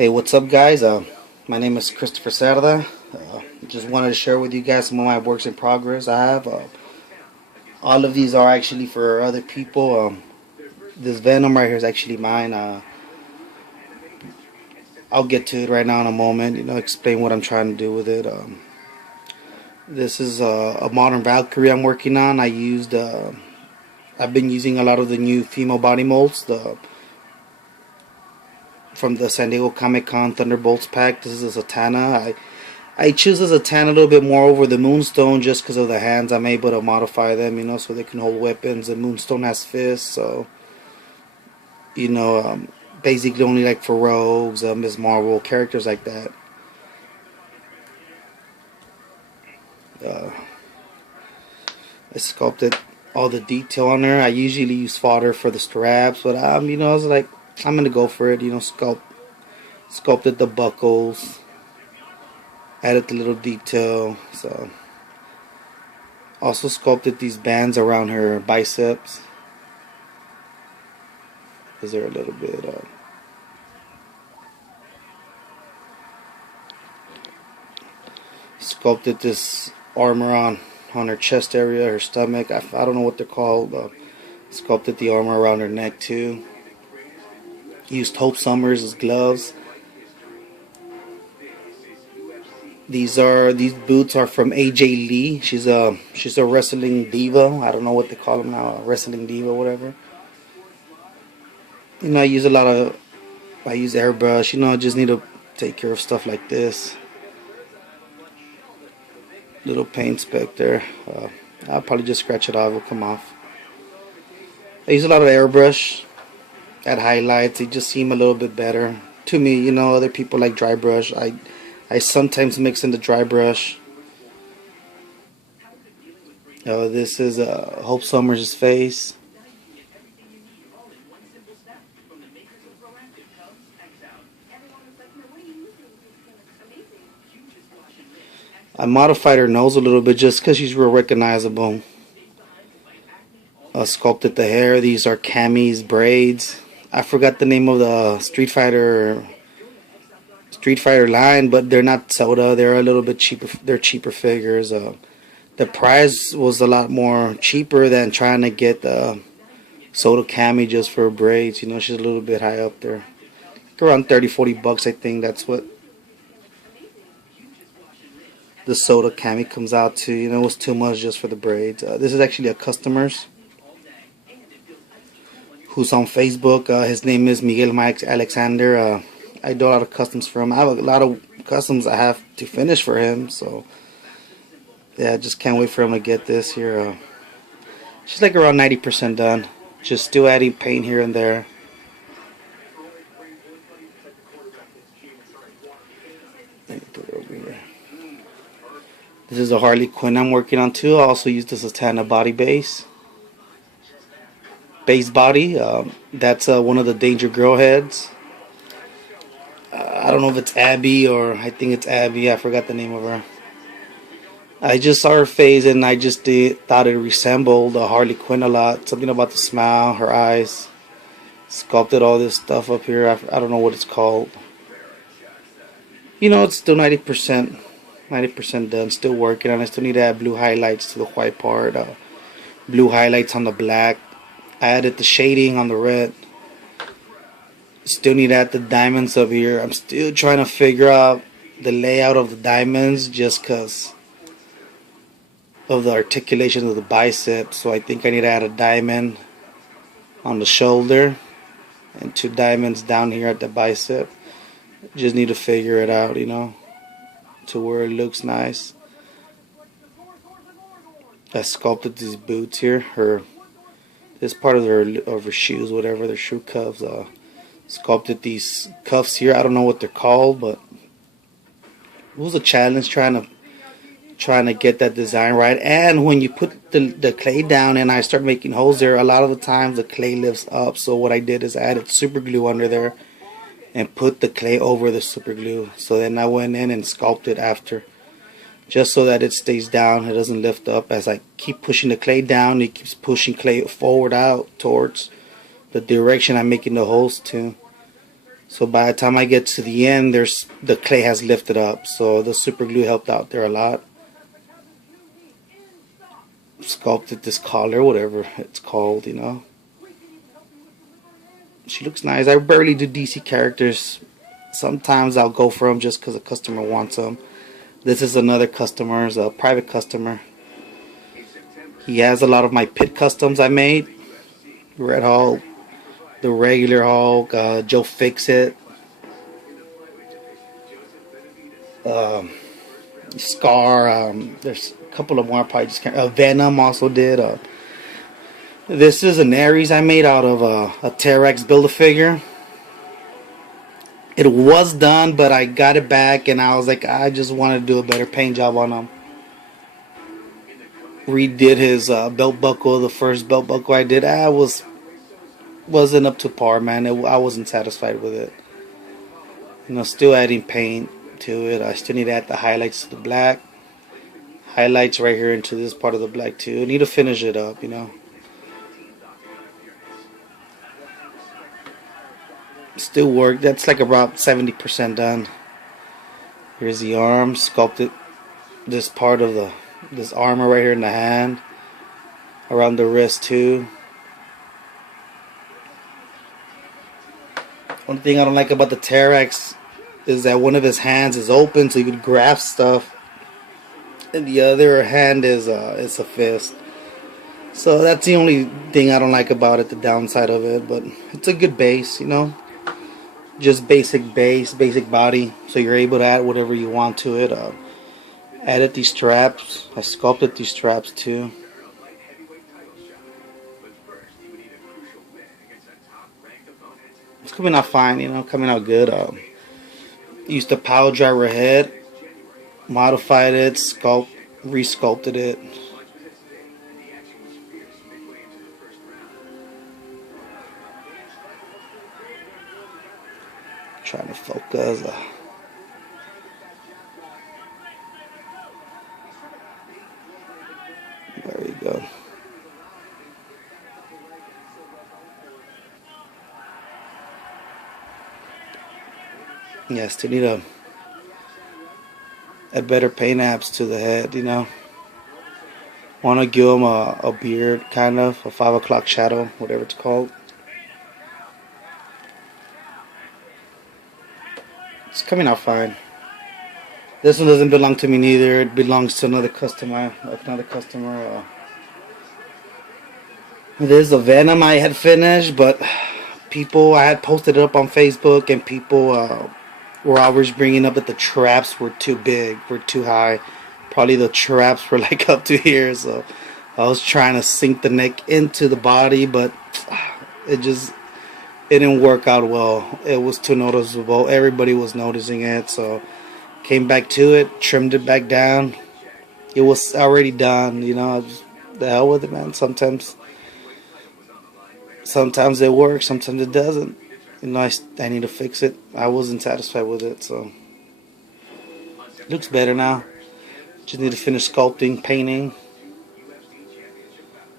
Hey, what's up, guys? My name is Christopher Cerda. Just wanted to share with you guys some of my works in progress I have. All of these are actually for other people. This Venom right here is actually mine. I'll get to it right now in a moment. Explain what I'm trying to do with it. This is a modern Valkyrie I'm working on. I've been using a lot of the new female body molds. From the San Diego Comic Con Thunderbolts pack. This is a Zatanna. I choose a Zatanna a little bit more over the Moonstone just because of the hands. I'm able to modify them, so they can hold weapons. The Moonstone has fists, so basically only like for rogues, Ms. Marvel, characters like that. I sculpted all the detail on there. I usually use fodder for the straps, but I was like, I'm gonna go for it. Sculpted the buckles, added the little detail. So also sculpted these bands around her biceps. Is there a little bit? Sculpted this armor on her chest area, her stomach. I don't know what they're called. Sculpted the armor around her neck too. Used Hope Summers as gloves. These boots are from AJ Lee. She's a wrestling diva. I don't know what they call them now, a wrestling diva, whatever. I use airbrush. I just need to take care of stuff like this. Little paint speck there. I'll probably just scratch it off. It'll come off. I use a lot of airbrush. Add highlights. They just seem a little bit better to me. Other people like dry brush. I sometimes mix in the dry brush. This is Hope Summers' face. I modified her nose a little bit just because she's real recognizable. Sculpted the hair. These are Cammy's braids. I forgot the name of the Street Fighter line, but they're not soda. They're a little bit cheaper. They're cheaper figures. The price was a lot more cheaper than trying to get the soda Cammy just for braids. She's a little bit high up there. Around $30-40, I think. That's what the soda Cammy comes out to. It was too much just for the braids. This is actually a customer's who's on Facebook. His name is Miguel Mike Alexander. I do a lot of customs for him. I have a lot of customs I have to finish for him. So yeah, I just can't wait for him to get this here. She's like around 90% done. Just still adding paint here and there. Let me put it over here. This is a Harley Quinn I'm working on too. I also use this Zatanna body base body. That's one of the Danger Girl heads. I don't know if it's Abby or I think it's Abby. I forgot the name of her. I just saw her face and I just thought it resembled Harley Quinn a lot. Something about the smile, her eyes. Sculpted all this stuff up here. I don't know what it's called. It's still 90% done. Still working on it. I still need to add blue highlights to the white part. Blue highlights on the black. I added the shading on the red. Still need to add the diamonds up here. I'm still trying to figure out the layout of the diamonds just because of the articulation of the bicep. So I think I need to add a diamond on the shoulder and 2 diamonds down here at the bicep. Just need to figure it out, to where it looks nice. I sculpted these boots here. This part of her shoes, whatever, their shoe cuffs. Sculpted these cuffs here. I don't know what they're called, but it was a challenge trying to get that design right. And when you put the clay down and I start making holes there, a lot of the times the clay lifts up. So what I did is I added super glue under there and put the clay over the super glue. So then I went in and sculpted after, just so that it stays down. It doesn't lift up. As I keep pushing the clay down, it keeps pushing clay forward out towards the direction I'm making the holes to. So by the time I get to the end, there's the clay has lifted up. So the super glue helped out there a lot. Sculpted this collar, whatever it's called, you know. She looks nice. I barely do DC characters. Sometimes I'll go for them just because a customer wants them. This is another customer, is a private customer. He has a lot of my pit customs I made. Red Hulk, the regular Hulk, Joe Fix-It, Scar. There's a couple of more I probably just can't. Venom also did. This is an Ares I made out of a T-Rex Build-A-Figure. It was done, but I got it back, and I was like, I just want to do a better paint job on him. Redid his belt buckle. The first belt buckle I did, wasn't up to par, man. I wasn't satisfied with it. You know, still adding paint to it. I still need to add the highlights to the black. Highlights right here into this part of the black too. I need to finish it up, you know. Still work. That's like about 70% done. Here's the arm. Sculpted this part of this armor right here in the hand. Around the wrist too. One thing I don't like about the T-Rex is that one of his hands is open so you can grasp stuff, and the other hand is a fist. So that's the only thing I don't like about it, the downside of it. But it's a good base, you know. Just basic base, basic body, so you're able to add whatever you want to it. Added these straps. I sculpted these straps too. It's coming out fine, you know, coming out good. Used a pile driver head, modified it, resculpted it. Trying to focus. There we go. Yeah, still need a better paint apps to the head, you know. Want to give him a beard, kind of, a 5 o'clock shadow, whatever it's called. It's coming out fine. This one doesn't belong to me neither. It belongs to another customer. There's a Venom I had finished, but I had posted it up on Facebook, and people were always bringing up that the traps were too big, were too high. Probably the traps were like up to here, so I was trying to sink the neck into the body, but it didn't work out well. It was too noticeable. Everybody was noticing it, so came back to it, trimmed it back down. It was already done, you know. The hell with it, man. Sometimes it works, sometimes it doesn't. You know, I need to fix it. I wasn't satisfied with it, so it looks better now. Just need to finish sculpting, painting.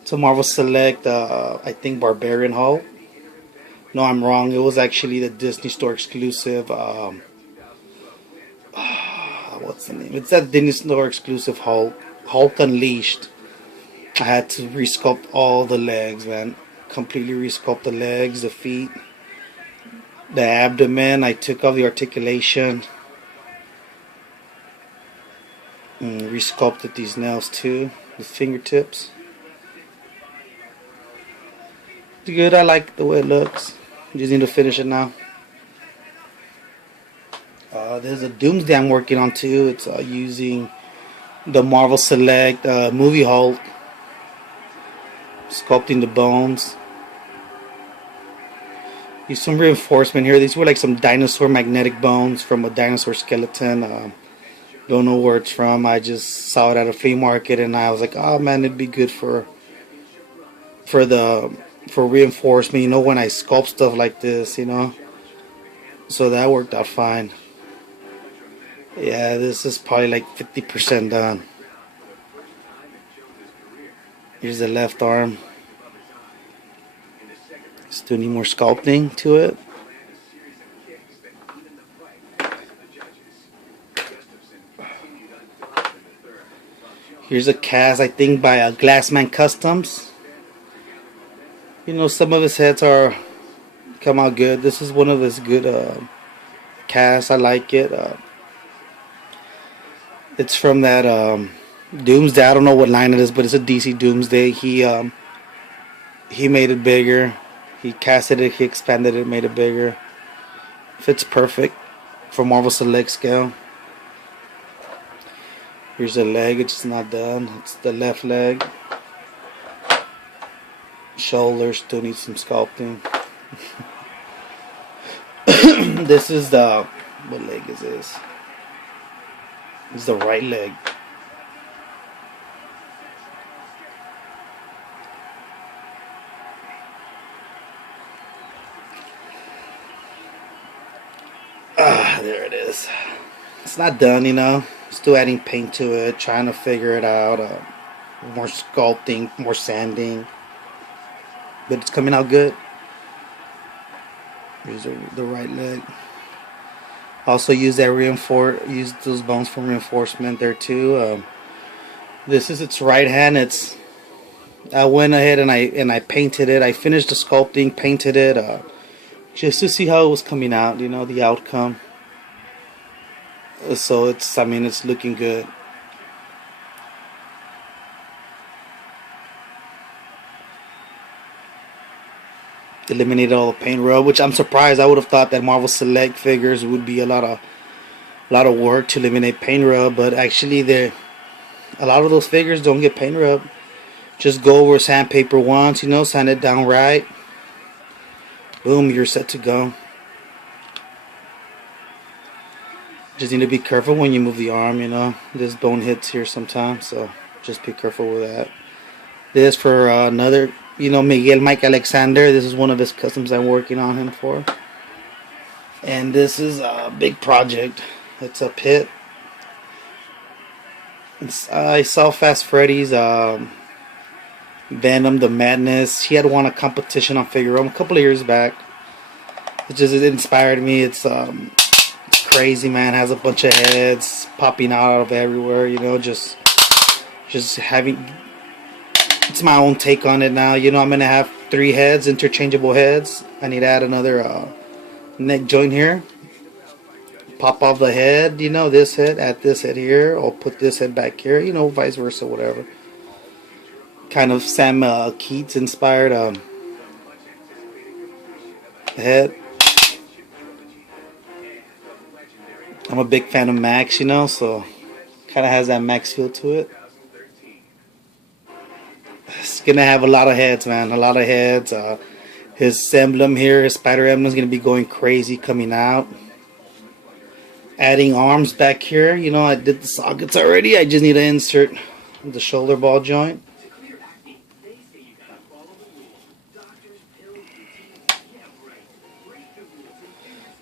It's a Marvel Select, I think Barbarian Hulk. No, I'm wrong. It was actually the Disney Store exclusive. What's the name? It's that Disney Store exclusive Hulk Unleashed. I had to resculpt all the legs, man. Completely resculpt the legs, the feet, the abdomen. I took off the articulation. And resculpted these nails too, the fingertips. It's good. I like the way it looks. Just need to finish it now. There's a Doomsday I'm working on too. It's using the Marvel Select movie Hulk, sculpting the bones. Use some reinforcement here. These were like some dinosaur magnetic bones from a dinosaur skeleton. Don't know where it's from. I just saw it at a flea market, and I was like, oh man, it'd be good for reinforcement, you know, when I sculpt stuff like this, you know. So that worked out fine. Yeah, this is probably like 50% done. Here's the left arm. Still need more sculpting to it. Here's a cast, I think, by Glassman Customs. You know, some of his heads come out good. This is one of his good casts. I like it. It's from that Doomsday. I don't know what line it is, but it's a DC Doomsday. He made it bigger. He casted it. He expanded it. Made it bigger. Fits perfect for Marvel Select scale. Here's the leg. It's not done. It's the left leg. Shoulders still need some sculpting. This is the, what leg is this? It's the right leg. There it is. It's not done, you know. Still adding paint to it, trying to figure it out. More sculpting, more sanding. But it's coming out good. Here's the right leg. Also use use those bones for reinforcement there too. This is its right hand. I went ahead and I painted it. I finished the sculpting, painted it, just to see how it was coming out. You know, the outcome. So it's looking good. Eliminated all the paint rub, which I'm surprised. I would have thought that Marvel Select figures would be a lot of work to eliminate paint rub, but actually a lot of those figures don't get paint rub. Just go over sandpaper once, you know, sand it down right. Boom, you're set to go. Just need to be careful when you move the arm, you know. This bone hits here sometimes, so just be careful with that. This for another, you know, Mike Alexander. This is one of his customs I'm working on him for. And this is a big project. It's a pit. I saw Fast Freddy's Venom the Madness. He had won a competition on Figure-Rome a couple of years back. It inspired me. It's crazy, man. Has a bunch of heads popping out of everywhere, you know, just having, it's my own take on it now. You know, I'm gonna have 3 heads, interchangeable heads. I need to add another neck joint here. Pop off the head, you know, this head, add this head here, or put this head back here, you know, vice versa, whatever. Kind of Sam Keats inspired head. I'm a big fan of Max, you know, so kind of has that Max feel to it. It's gonna have a lot of heads, man. A lot of heads. His emblem here, his spider emblem, is gonna be going crazy coming out. Adding arms back here. You know, I did the sockets already. I just need to insert the shoulder ball joint.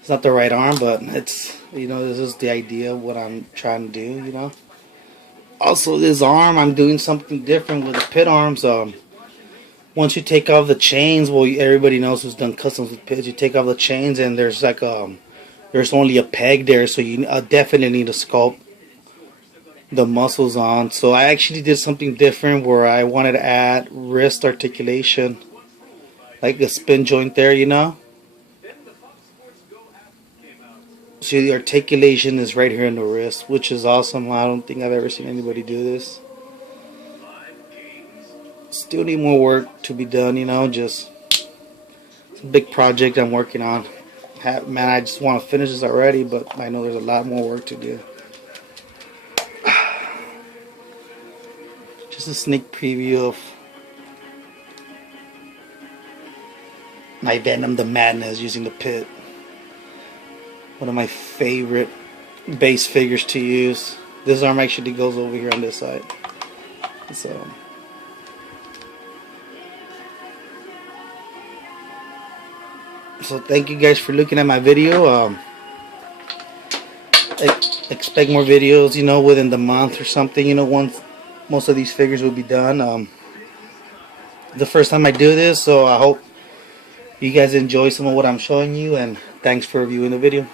It's not the right arm, but it's, you know, this is the idea of what I'm trying to do, you know. Also, this arm, I'm doing something different with the pit arms. Once you take off the chains, well, everybody knows who's done customs with pits. You take off the chains, and there's like there's only a peg there, so you definitely need to sculpt the muscles on. So I actually did something different where I wanted to add wrist articulation, like a spin joint there, you know. So the articulation is right here in the wrist, which is awesome. I don't think I've ever seen anybody do this. Still need more work to be done, you know. Just, it's a big project I'm working on. Man, I just want to finish this already, but I know there's a lot more work to do. Just a sneak preview of my Venom the Madness using the pit. One of my favorite base figures to use. This arm actually goes over here on this side. So thank you guys for looking at my video. Expect more videos, you know, within the month or something. You know, once most of these figures will be done. The first time I do this, so I hope you guys enjoy some of what I'm showing you, and thanks for viewing the video.